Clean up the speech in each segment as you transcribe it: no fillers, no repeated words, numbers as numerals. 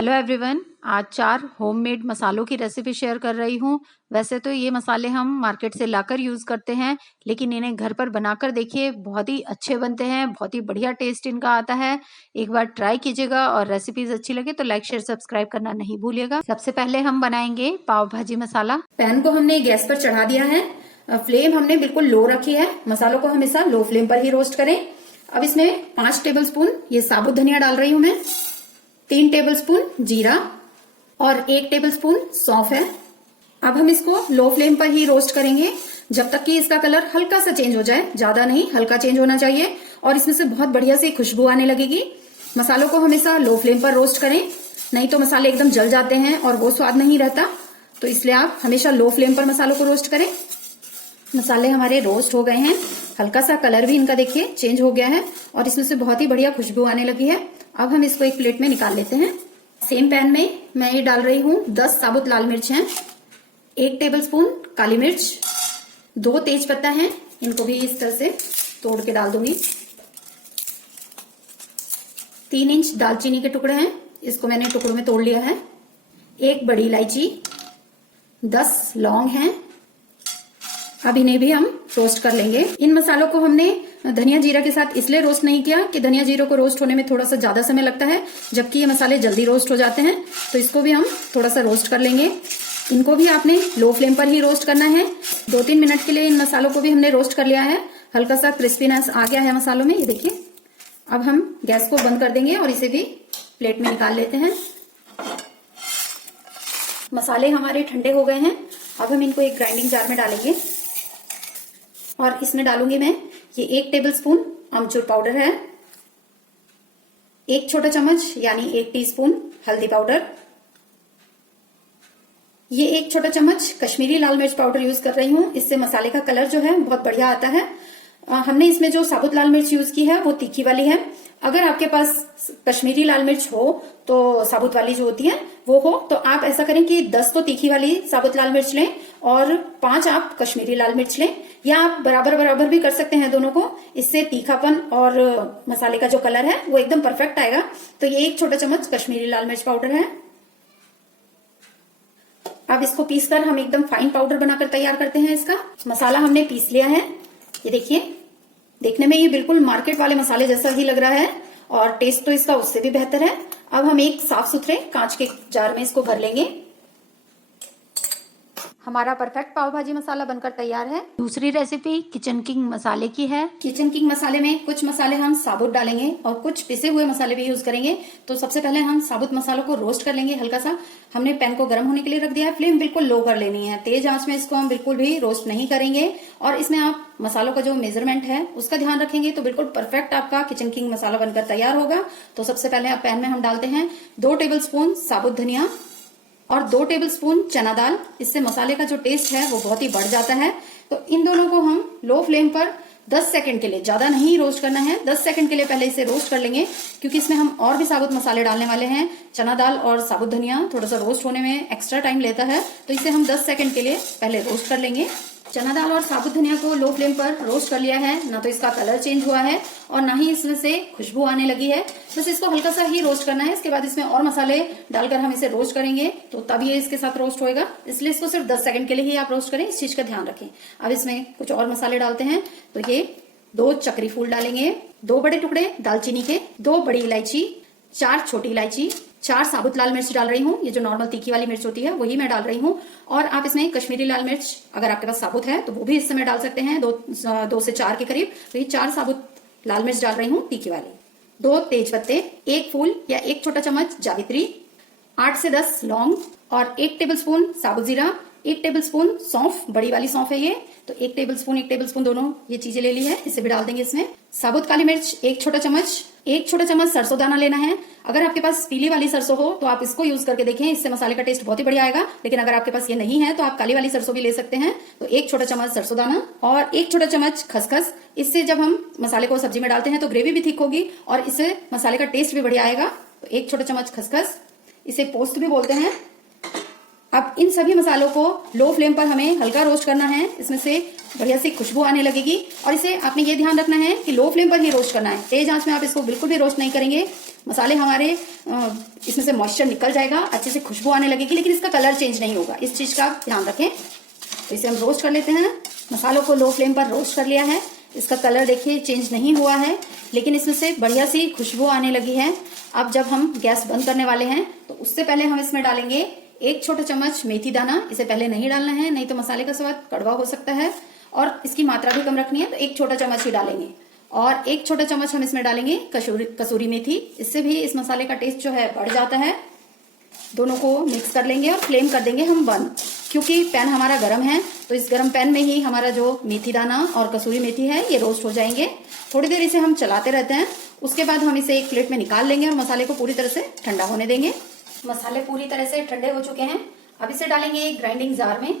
Hello everyone, आज 4 homemade मसालों की रेसिपी शेयर कर रही हूँ। वैसे तो ये मसाले हम मार्केट से लाकर यूज़ करते हैं, लेकिन इन्हें घर पर बनाकर देखिए, बहुत ही अच्छे बनते हैं, बहुत ही बढ़िया टेस्ट इनका आता है। एक बार ट्राई कीजिएगा और रेसिपीज अच्छी लगे तो लाइक शेयर सब्सक्राइब करना नहीं भूलिएगा। सबसे पहले हम बनाएंगे पाव भाजी मसाला। पैन को हमने गैस पर चढ़ा दिया है, फ्लेम हमने बिल्कुल लो रखी है। मसालों को हमेशा लो फ्लेम पर ही रोस्ट करें। अब इसमें 5 टेबलस्पून ये साबुत धनिया डाल रही हूं मैं, 3 टेबलस्पून जीरा और 1 टेबलस्पून सौंफ है। अब हम इसको लो फ्लेम पर ही रोस्ट करेंगे जब तक कि इसका कलर हल्का सा चेंज हो जाए, ज्यादा नहीं, हल्का चेंज होना चाहिए और इसमें से बहुत बढ़िया सी खुशबू आने लगेगी। मसालों को हमेशा लो फ्लेम पर रोस्ट करें, नहीं तो मसाले एकदम जल जाते हैं और वो स्वाद नहीं रहता। तो इसलिए आप हमेशा लो फ्लेम पर मसालों को रोस्ट करें। मसाले हमारे रोस्ट हो गए हैं, हल्का सा कलर भी इनका देखिए चेंज हो गया है और इसमें से बहुत ही बढ़िया खुशबू आने लगी है। अब हम इसको एक प्लेट में निकाल लेते हैं। सेम पैन में मैं ये डाल रही हूँ 10 साबुत लाल मिर्च हैं, 1 टेबलस्पून काली मिर्च, 2 तेज पत्ता हैं, इनको भी इस तरह से तोड़ के डाल दूंगी। 3 इंच दालचीनी के टुकड़े हैं, इसको मैंने टुकड़ों में तोड़ लिया है। 1 बड़ी इलायची, 10 लौंग हैं। अब इन्हें भी हम रोस्ट कर लेंगे। इन मसालों को हमने धनिया जीरा के साथ इसलिए रोस्ट नहीं किया कि धनिया जीरा को रोस्ट होने में थोड़ा सा ज्यादा समय लगता है, जबकि ये मसाले जल्दी रोस्ट हो जाते हैं। तो इसको भी हम थोड़ा सा रोस्ट कर लेंगे। इनको भी आपने लो फ्लेम पर ही रोस्ट करना है। 2-3 मिनट के लिए इन मसालों को भी हमने रोस्ट कर लिया है। हल्का सा क्रिस्पीनेस आ गया है मसालों में, ये देखिए। अब हम गैस को बंद कर देंगे और इसे भी प्लेट में निकाल लेते हैं। मसाले हमारे ठंडे हो गए हैं। अब हम इनको एक ग्राइंडिंग जार में डालेंगे और इसमें डालूंगी मैं ये 1 टेबलस्पून अमचूर पाउडर है, 1 छोटा चम्मच यानी 1 टीस्पून हल्दी पाउडर, ये 1 छोटा चम्मच कश्मीरी लाल मिर्च पाउडर यूज कर रही हूँ। इससे मसाले का कलर जो है बहुत बढ़िया आता है। हमने इसमें जो साबुत लाल मिर्च यूज की है वो तीखी वाली है। अगर आपके पास कश्मीरी लाल मिर्च हो तो साबुत वाली जो होती है वो हो, तो आप ऐसा करें कि 10 तो तीखी वाली साबुत लाल मिर्च लें और 5 आप कश्मीरी लाल मिर्च लें, या आप बराबर बराबर भी कर सकते हैं दोनों को। इससे तीखापन और मसाले का जो कलर है वो एकदम परफेक्ट आएगा। तो ये 1 छोटा चम्मच कश्मीरी लाल मिर्च पाउडर है। अब इसको पीसकर हम एकदम फाइन पाउडर बनाकर तैयार करते हैं। इसका मसाला हमने पीस लिया है, ये देखिए। देखने में ये बिल्कुल मार्केट वाले मसाले जैसा ही लग रहा है और टेस्ट तो इसका उससे भी बेहतर है। अब हम एक साफ सुथरे कांच के जार में इसको भर लेंगे। हमारा परफेक्ट पाव भाजी मसाला बनकर तैयार है। दूसरी रेसिपी किचन किंग मसाले की है। किचन किंग मसाले में कुछ मसाले हम साबुत डालेंगे और कुछ पिसे हुए मसाले भी यूज करेंगे। तो सबसे पहले हम साबुत मसालों को रोस्ट कर लेंगे हल्का सा। हमने पैन को गर्म होने के लिए रख दिया है, फ्लेम बिल्कुल लो कर लेनी है। तेज आंच में इसको हम बिल्कुल भी रोस्ट नहीं करेंगे और इसमें आप मसालों का जो मेजरमेंट है उसका ध्यान रखेंगे तो बिल्कुल परफेक्ट आपका किचन किंग मसाला बनकर तैयार होगा। तो सबसे पहले आप पैन में हम डालते हैं 2 टेबलस्पून साबुत धनिया और 2 टेबलस्पून चना दाल। इससे मसाले का जो टेस्ट है वो बहुत ही बढ़ जाता है। तो इन दोनों को हम लो फ्लेम पर 10 सेकंड के लिए, ज्यादा नहीं रोस्ट करना है, 10 सेकंड के लिए पहले इसे रोस्ट कर लेंगे, क्योंकि इसमें हम और भी साबुत मसाले डालने वाले हैं। चना दाल और साबुत धनिया थोड़ा सा रोस्ट होने में एक्स्ट्रा टाइम लेता है, तो इसे हम 10 सेकंड के लिए पहले रोस्ट कर लेंगे। चना दाल और साबुत धनिया को लो फ्लेम पर रोस्ट कर लिया है। ना तो इसका कलर चेंज हुआ है और ना ही इसमें से खुशबू आने लगी है। बस इसको हल्का सा ही रोस्ट करना है। इसके बाद इसमें और मसाले डालकर हम इसे रोस्ट करेंगे तो तब ये इसके साथ रोस्ट होएगा। इसलिए इसको सिर्फ 10 सेकंड के लिए ही आप रोस्ट करें, इस चीज का ध्यान रखें। अब इसमें कुछ और मसाले डालते हैं। तो ये 2 चक्री फूल डालेंगे, 2 बड़े टुकड़े दालचीनी के, 2 बड़ी इलायची, 4 छोटी इलायची, 4 साबुत लाल मिर्च डाल रही हूँ। ये जो नॉर्मल तीखी वाली मिर्च होती है वही मैं डाल रही हूँ। और आप इसमें कश्मीरी लाल मिर्च अगर आपके पास साबुत है तो वो भी इस समय डाल सकते हैं, 2 से 4 के करीब। तो ये 4 साबुत लाल मिर्च डाल रही हूँ तीखी वाली, 2 तेज पत्ते, 1 फूल या 1 छोटा चम्मच जावित्री, 8 से 10 लौंग और 1 टेबलस्पून साबुत जीरा, 1 टेबलस्पून सौंफ, बड़ी वाली सौंफ है ये। तो 1 टेबलस्पून दोनों ये चीजें ले ली है, इसे भी डाल देंगे इसमें। साबुत काली मिर्च 1 छोटा चम्मच, 1 छोटा चम्मच सरसों दाना लेना है। अगर आपके पास पीली वाली सरसों हो तो आप इसको यूज करके देखें, इससे मसाले का टेस्ट बहुत ही बढ़िया आएगा। लेकिन अगर आपके पास ये नहीं है तो आप काली वाली सरसों भी ले सकते हैं। तो 1 छोटा चम्मच सरसों दाना और 1 छोटा चम्मच खसखस। इससे जब हम मसाले को सब्जी में डालते हैं तो ग्रेवी भी ठीक होगी और इससे मसाले का टेस्ट भी बढ़िया आएगा। तो 1 छोटा चम्मच खसखस, इसे पोस्त भी बोलते हैं। अब इन सभी मसालों को लो फ्लेम पर हमें हल्का रोस्ट करना है। इसमें से बढ़िया सी खुशबू आने लगेगी और इसे आपने ये ध्यान रखना है कि लो फ्लेम पर ही रोस्ट करना है। तेज आंच में आप इसको बिल्कुल भी रोस्ट नहीं करेंगे मसाले हमारे इसमें से मॉइस्चर निकल जाएगा, अच्छे से खुशबू आने लगेगी, लेकिन इसका कलर चेंज नहीं होगा। इस चीज का आप ध्यान रखें। तो इसे हम रोस्ट कर लेते हैं। मसालों को लो फ्लेम पर रोस्ट कर लिया है। इसका कलर देखिए चेंज नहीं हुआ है, लेकिन इसमें से बढ़िया सी खुशबू आने लगी है। अब जब हम गैस बंद करने वाले हैं तो उससे पहले हम इसमें डालेंगे 1 छोटा चम्मच मेथी दाना। इसे पहले नहीं डालना है, नहीं तो मसाले का स्वाद कड़वा हो सकता है और इसकी मात्रा भी कम रखनी है, तो 1 छोटा चम्मच ही डालेंगे। और 1 छोटा चम्मच हम इसमें डालेंगे कसूरी मेथी। इससे भी इस मसाले का टेस्ट जो है बढ़ जाता है। दोनों को मिक्स कर लेंगे और फ्लेम कर देंगे हम बंद, क्योंकि पैन हमारा गर्म है। तो इस गर्म पैन में ही हमारा जो मेथी दाना और कसूरी मेथी है ये रोस्ट हो जाएंगे। थोड़ी देर इसे हम चलाते रहते हैं। उसके बाद हम इसे एक प्लेट में निकाल लेंगे और मसाले को पूरी तरह से ठंडा होने देंगे। मसाले पूरी तरह से ठंडे हो चुके हैं। अब इसे डालेंगे एक ग्राइंडिंग जार में।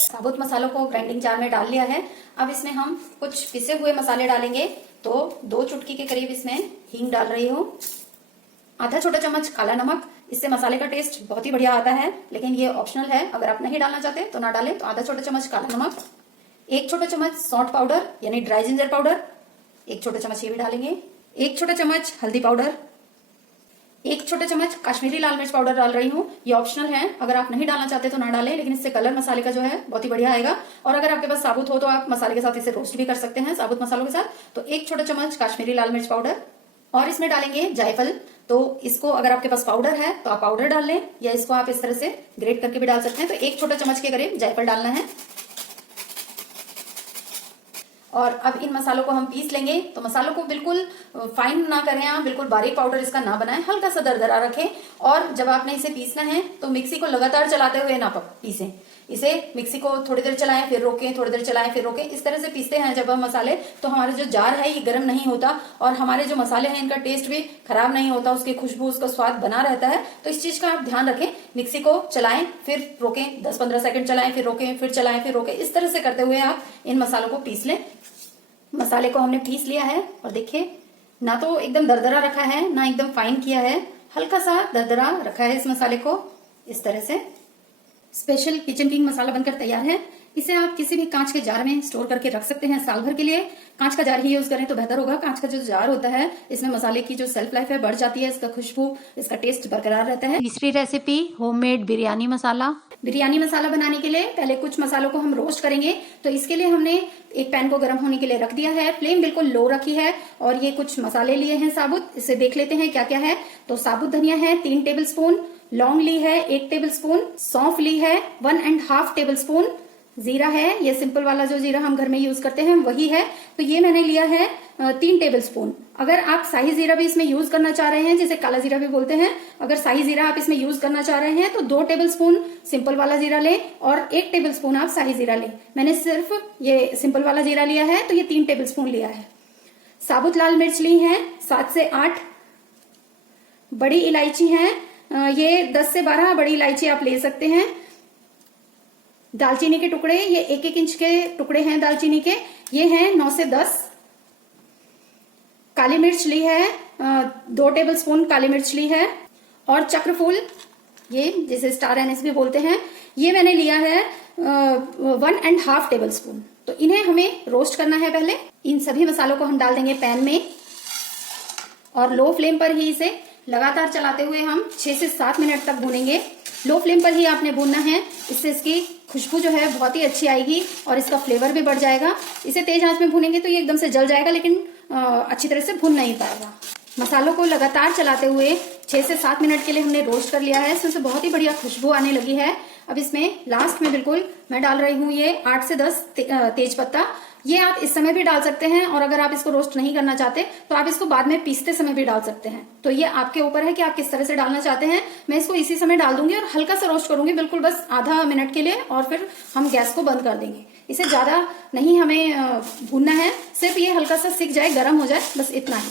साबुत मसालों को ग्राइंडिंग जार में डाल लिया है। अब इसमें हम कुछ पिसे हुए मसाले डालेंगे। तो 2 चुटकी के करीब इसमें हींग डाल रही हूँ। आधा छोटा चम्मच काला नमक। इससे मसाले का टेस्ट बहुत ही बढ़िया आता है, लेकिन ये ऑप्शनल है। अगर आप नहीं डालना चाहते तो ना डालें। तो आधा छोटा चम्मच काला नमक। 1 छोटा चम्मच सौंठ पाउडर यानी ड्राई जिंजर पाउडर, 1 छोटा चम्मच ये भी डालेंगे। 1 छोटा चम्मच हल्दी पाउडर, 1 छोटा चम्मच कश्मीरी लाल मिर्च पाउडर डाल रही हूँ। ये ऑप्शनल है, अगर आप नहीं डालना चाहते तो ना डालें, लेकिन इससे कलर मसाले का जो है बहुत ही बढ़िया आएगा। और अगर आपके पास साबुत हो तो आप मसाले के साथ इसे रोस्ट भी कर सकते हैं, साबुत मसालों के साथ। तो 1 छोटा चम्मच कश्मीरी लाल मिर्च पाउडर। और इसमें डालेंगे जायफल। तो इसको अगर आपके पास पाउडर है तो आप पाउडर डाल लें, या इसको आप इस तरह से ग्रेट करके भी डाल सकते हैं। तो 1 छोटा चम्मच के करीब जायफल डालना है। और अब इन मसालों को हम पीस लेंगे। तो मसालों को बिल्कुल फाइन ना करें आप, बिल्कुल बारीक पाउडर इसका ना बनाएं, हल्का सा दरदरा रखें। और जब आपने इसे पीसना है तो मिक्सी को लगातार चलाते हुए ना पीसें। इसे मिक्सी को थोड़ी देर चलाएं फिर रोकें, थोड़ी देर चलाएं फिर रोकें। इस तरह से पीसते हैं जब हम मसाले, तो हमारे जो जार है ये गर्म नहीं होता और हमारे जो मसाले हैं इनका टेस्ट भी खराब नहीं होता, उसकी खुशबू उसका स्वाद बना रहता है। तो इस चीज का आप ध्यान रखें। मिक्सी को चलाएं फिर रोकें, 10-15 सेकंड चलाएं फिर रोकें, फिर चलाएं फिर रोकें। इस तरह से करते हुए आप इन मसालों को पीस लें। मसाले को हमने पीस लिया है और देखिए ना तो एकदम दरदरा रखा है ना एकदम फाइन किया है, हल्का सा दरदरा रखा है इस मसाले को। इस तरह से स्पेशल किचन किंग मसाला बनकर तैयार है। इसे आप किसी भी कांच के जार में स्टोर करके रख सकते हैं साल भर के लिए। कांच का जार ही यूज करें तो बेहतर होगा। कांच का जो जार होता है इसमें मसाले की जो सेल्फ लाइफ है बढ़ जाती है, इसका खुशबू, इसका टेस्ट बरकरार रहता है। तीसरी रेसिपी होममेड बिरयानी मसाला। बिरयानी मसाला बनाने के लिए पहले कुछ मसालों को हम रोस्ट करेंगे। तो इसके लिए हमने एक पैन को गर्म होने के लिए रख दिया है, फ्लेम बिल्कुल लो रखी है। और ये कुछ मसाले लिए हैं साबुत, इसे देख लेते हैं क्या क्या है। तो साबुत धनिया है 3 टेबल स्पून, लौंग ली है 1 टेबल स्पून, सौंफ ली है 1.5 टेबल स्पून, जीरा है, ये सिंपल वाला जो जीरा हम घर में यूज करते हैं वही है, तो ये मैंने लिया है 3 टेबल स्पून। अगर आप शाही जीरा भी इसमें यूज करना चाह रहे हैं, जिसे काला जीरा भी बोलते हैं, अगर शाही जीरा आप इसमें यूज करना चाह रहे हैं तो 2 टेबल स्पून सिंपल वाला जीरा लें और 1 टेबल स्पून आप शाही जीरा लें। मैंने सिर्फ ये सिंपल वाला जीरा लिया है तो ये 3 टेबल स्पून लिया है। साबुत लाल मिर्च ली है 7 से 8, बड़ी इलायची है ये 10 से 12 बड़ी इलायची आप ले सकते हैं। दालचीनी के टुकड़े ये 1-1 इंच के टुकड़े हैं दालचीनी के, ये हैं 9 से 10। काली मिर्च ली है 2 टेबल स्पून काली मिर्च ली है। और चक्रफूल, ये जिसे स्टार एनिस भी बोलते हैं, ये मैंने लिया है 1.5 टेबल स्पून। तो इन्हें हमें रोस्ट करना है। पहले इन सभी मसालों को हम डाल देंगे पैन में और लो फ्लेम पर ही इसे लगातार चलाते हुए हम 6 से 7 मिनट तक भूनेंगे। लो फ्लेम पर ही आपने भूनना है, इससे इसकी खुशबू जो है बहुत ही अच्छी आएगी और इसका फ्लेवर भी बढ़ जाएगा। इसे तेज आंच में भूनेंगे तो ये एकदम से जल जाएगा, लेकिन अच्छी तरह से भून नहीं पाएगा। मसालों को लगातार चलाते हुए 6 से 7 मिनट के लिए हमने रोस्ट कर लिया है। इससे बहुत ही बढ़िया खुशबू आने लगी है। अब इसमें लास्ट में बिल्कुल मैं डाल रही हूँ ये 8 से 10 तेज पत्ता। ये आप इस समय भी डाल सकते हैं और अगर आप इसको रोस्ट नहीं करना चाहते तो आप इसको बाद में पीसते समय भी डाल सकते हैं। तो ये आपके ऊपर है कि आप किस तरह से डालना चाहते हैं। मैं इसको इसी समय डाल दूंगी और हल्का सा रोस्ट करूंगी, बिल्कुल बस आधा मिनट के लिए, और फिर हम गैस को बंद कर देंगे। इसे ज्यादा नहीं हमें भूनना है, सिर्फ ये हल्का सा सिक जाए, गर्म हो जाए, बस इतना ही।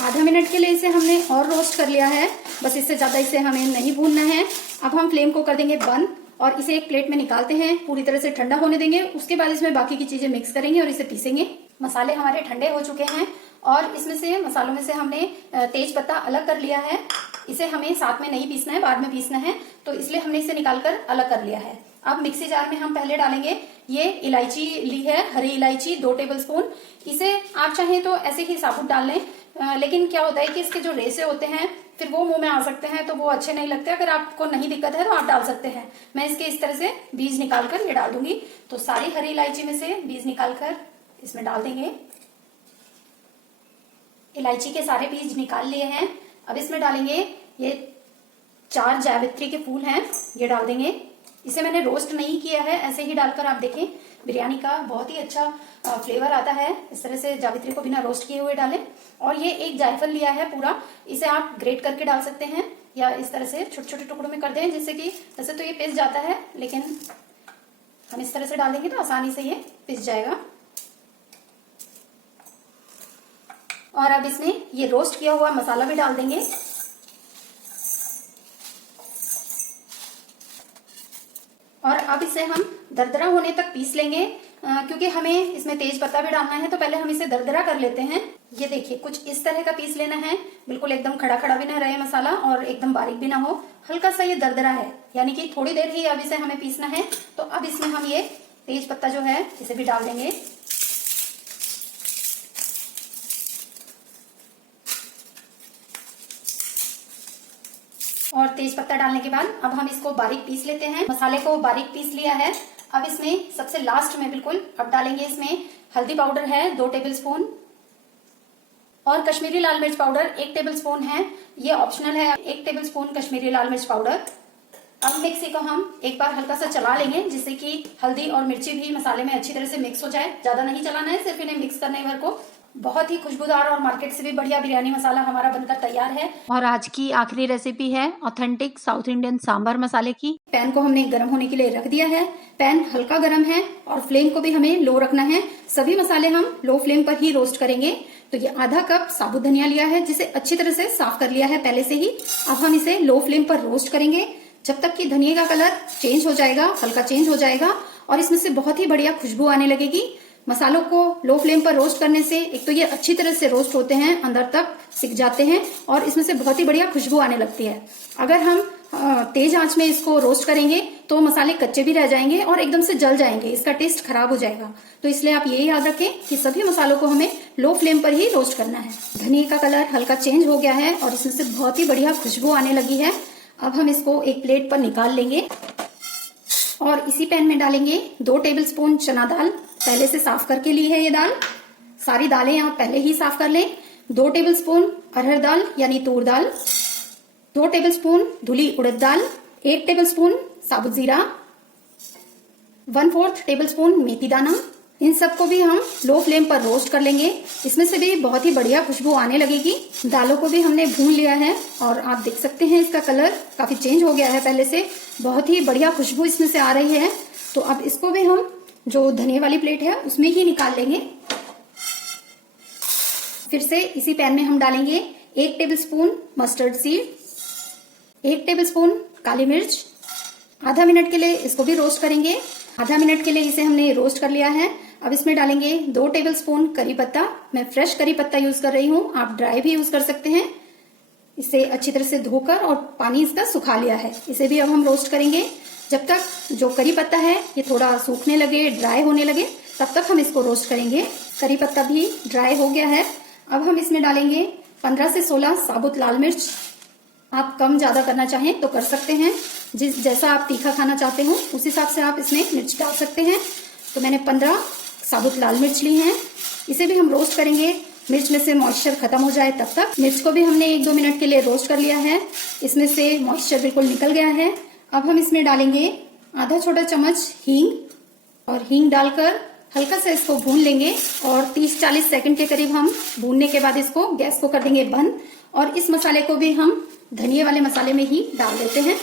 आधा मिनट के लिए इसे हमने और रोस्ट कर लिया है, बस इससे ज्यादा इसे हमें नहीं भूनना है। अब हम फ्लेम को कर देंगे बंद और इसे एक प्लेट में निकालते हैं, पूरी तरह से ठंडा होने देंगे। उसके बाद इसमें बाकी की चीजें मिक्स करेंगे और इसे पीसेंगे। मसाले हमारे ठंडे हो चुके हैं और इसमें से मसालों में से हमने तेज पत्ता अलग कर लिया है। इसे हमें साथ में नहीं पीसना है, बाद में पीसना है, तो इसलिए हमने इसे निकालकर अलग कर लिया है। अब मिक्सी जार में हम पहले डालेंगे ये इलायची ली है, हरी इलायची 2 टेबलस्पून। इसे आप चाहें तो ऐसे ही साबुत डाल लें, लेकिन क्या होता है कि इसके जो रेसे होते हैं फिर वो मुंह में आ सकते हैं, तो वो अच्छे नहीं लगते। अगर आपको नहीं दिक्कत है तो आप डाल सकते हैं। मैं इसके इस तरह से बीज निकाल कर ये डाल दूंगी। तो सारी हरी इलायची में से बीज निकाल कर इसमें डाल देंगे। इलायची के सारे बीज निकाल लिए हैं। अब इसमें डालेंगे ये 4 जावित्री के फूल हैं, ये डाल देंगे। इसे मैंने रोस्ट नहीं किया है, ऐसे ही डालकर आप देखें बिरयानी का बहुत ही अच्छा फ्लेवर आता है। इस तरह से जावित्री को बिना रोस्ट किए हुए डालें। और ये एक जायफल लिया है पूरा, इसे आप ग्रेट करके डाल सकते हैं या इस तरह से छोटे छोटे टुकड़ों में कर दें, जिससे कि वैसे तो ये पिस जाता है, लेकिन हम इस तरह से डाल देंगे तो आसानी से ये पिस जाएगा। और अब इसमें ये रोस्ट किया हुआ मसाला भी डाल देंगे। और अब इसे हम दरदरा होने तक पीस लेंगे, क्योंकि हमें इसमें तेज पत्ता भी डालना है, तो पहले हम इसे दरदरा कर लेते हैं। ये देखिए कुछ इस तरह का पीस लेना है, बिल्कुल एकदम खड़ा खड़ा भी ना रहे मसाला और एकदम बारीक भी ना हो, हल्का सा ये दरदरा है, यानी कि थोड़ी देर ही अब इसे हमें पीसना है। तो अब इसमें हम ये तेज पत्ता जो है इसे भी डाल देंगे। और तेज पत्ता डालने के बाद अब हम इसको बारीक पीस लेते हैं। मसाले को बारीक पीस लिया है। अब इसमें सबसे लास्ट में बिल्कुल अब डालेंगे इसमें हल्दी पाउडर है 2 टेबलस्पून और कश्मीरी लाल मिर्च पाउडर 1 टेबलस्पून है, ये ऑप्शनल है। 1 टेबलस्पून कश्मीरी लाल मिर्च पाउडर। अब मिक्सी को हम एक बार हल्का सा चला लेंगे, जिससे कि हल्दी और मिर्ची भी मसाले में अच्छी तरह से मिक्स हो जाए। ज्यादा नहीं चलाना है, सिर्फ इन्हें मिक्स करने भर को। बहुत ही खुशबूदार और मार्केट से भी बढ़िया बिरयानी मसाला हमारा बनकर तैयार है। और आज की आखिरी रेसिपी है ऑथेंटिक साउथ इंडियन सांभर मसाले की। पैन को हमने गर्म होने के लिए रख दिया है। पैन हल्का गर्म है और फ्लेम को भी हमें लो रखना है। सभी मसाले हम लो फ्लेम पर ही रोस्ट करेंगे। तो ये आधा कप साबुत धनिया लिया है, जिसे अच्छी तरह से साफ कर लिया है पहले से ही। अब हम इसे लो फ्लेम पर रोस्ट करेंगे जब तक कि धनिया का कलर चेंज हो जाएगा, हल्का चेंज हो जाएगा और इसमें से बहुत ही बढ़िया खुशबू आने लगेगी। मसालों को लो फ्लेम पर रोस्ट करने से एक तो ये अच्छी तरह से रोस्ट होते हैं, अंदर तक सिक जाते हैं और इसमें से बहुत ही बढ़िया खुशबू आने लगती है। अगर हम तेज आंच में इसको रोस्ट करेंगे तो मसाले कच्चे भी रह जाएंगे और एकदम से जल जाएंगे, इसका टेस्ट खराब हो जाएगा। तो इसलिए आप ये याद रखें कि सभी मसालों को हमें लो फ्लेम पर ही रोस्ट करना है। धनिया का कलर हल्का चेंज हो गया है और इसमें से बहुत ही बढ़िया खुशबू आने लगी है। अब हम इसको एक प्लेट पर निकाल लेंगे और इसी पैन में डालेंगे 2 टेबलस्पून चना दाल, पहले से साफ करके ली है ये दाल। सारी दालें आप पहले ही साफ कर लें। 2 टेबलस्पून अरहर दाल यानी तूर दाल, 2 टेबलस्पून धुली उड़द दाल, 1 टेबलस्पून साबुत जीरा, 1/4 टेबलस्पून मेथी दाना। इन सबको भी हम लो फ्लेम पर रोस्ट कर लेंगे। इसमें से भी बहुत ही बढ़िया खुशबू आने लगेगी। दालों को भी हमने भून लिया है और आप देख सकते हैं इसका कलर काफी चेंज हो गया है पहले से। बहुत ही बढ़िया खुशबू इसमें से आ रही है। तो अब इसको भी हम जो धनिया वाली प्लेट है उसमें ही निकाल लेंगे। फिर से इसी पैन में हम डालेंगे 1 टेबलस्पून मस्टर्ड सीड, 1 टेबलस्पून काली मिर्च। आधा मिनट के लिए इसको भी रोस्ट करेंगे। आधा मिनट के लिए इसे हमने रोस्ट कर लिया है। अब इसमें डालेंगे 2 टेबलस्पून करी पत्ता। मैं फ्रेश करी पत्ता यूज कर रही हूँ, आप ड्राई भी यूज कर सकते हैं। इसे अच्छी तरह से धोकर और पानी इसका सुखा लिया है। इसे भी अब हम रोस्ट करेंगे जब तक जो करी पत्ता है ये थोड़ा सूखने लगे, ड्राई होने लगे, तब तक हम इसको रोस्ट करेंगे। करी पत्ता भी ड्राई हो गया है। अब हम इसमें डालेंगे 15 से 16 साबुत लाल मिर्च। आप कम ज्यादा करना चाहें तो कर सकते हैं, जैसा आप तीखा खाना चाहते हो उस हिसाब से आप इसमें मिर्च डाल सकते हैं। तो मैंने 15 साबुत लाल मिर्च ली हैं। इसे भी हम रोस्ट करेंगे मिर्च में से मॉइस्चर खत्म हो जाए तब तक। मिर्च को भी हमने 1-2 मिनट के लिए रोस्ट कर लिया है। इसमें से मॉइस्चर बिल्कुल निकल गया है। अब हम इसमें डालेंगे आधा छोटा चम्मच हींग और हींग डालकर हल्का से इसको भून लेंगे और 30-40 सेकंड के करीब हम भूनने के बाद इसको गैस को कर देंगे बंद। और इस मसाले को भी हम धनिया वाले मसाले में ही डाल देते हैं।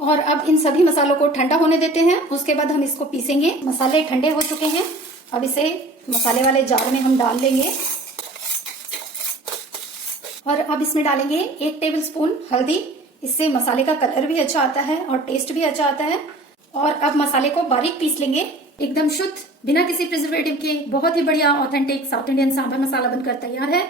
और अब इन सभी मसालों को ठंडा होने देते हैं, उसके बाद हम इसको पीसेंगे। मसाले ठंडे हो चुके हैं। अब इसे मसाले वाले जार में हम डाल लेंगे और अब इसमें डालेंगे 1 टेबलस्पून हल्दी। इससे मसाले का कलर भी अच्छा आता है और टेस्ट भी अच्छा आता है। और अब मसाले को बारीक पीस लेंगे, एकदम शुद्ध, बिना किसी प्रिजर्वेटिव के। बहुत ही बढ़िया authentic south Indian sambar masala बनकर तैयार है।